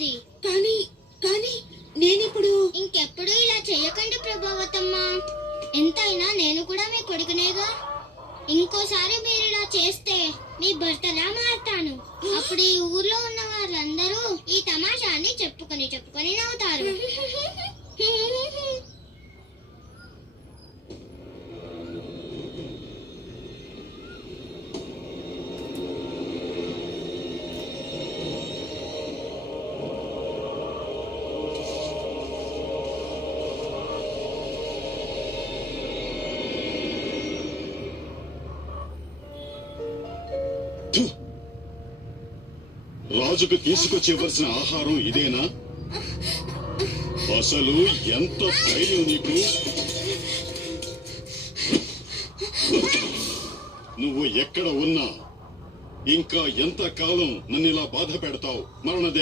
వచ్చింది. కానీ కానీ నేనిప్పుడు ఇంకెప్పుడు ఇలా చెయ్యకండి ప్రభావతమ్మ. ఎంతైనా నేను కూడా మీ కొడుకునేగా. ఇంకోసారి మీరు ఇలా చేస్తే మీ భర్తలా మారుతాను. అప్పుడు ఈ ఊర్లో ఉన్న వాళ్ళందరూ ఈ తమాషాన్ని చెప్పుకొని నవ్వుతారు. రాజుకు తీసుకొచ్చి ఇవ్వాల్సిన ఆహారం ఇదేనా? అసలు ఎంత ధైర్యం నీకు? నువ్వు ఎక్కడ ఉన్నా ఇంకా ఎంత కాలం నన్ను ఇలా బాధ పెడతావు మరణదేవ?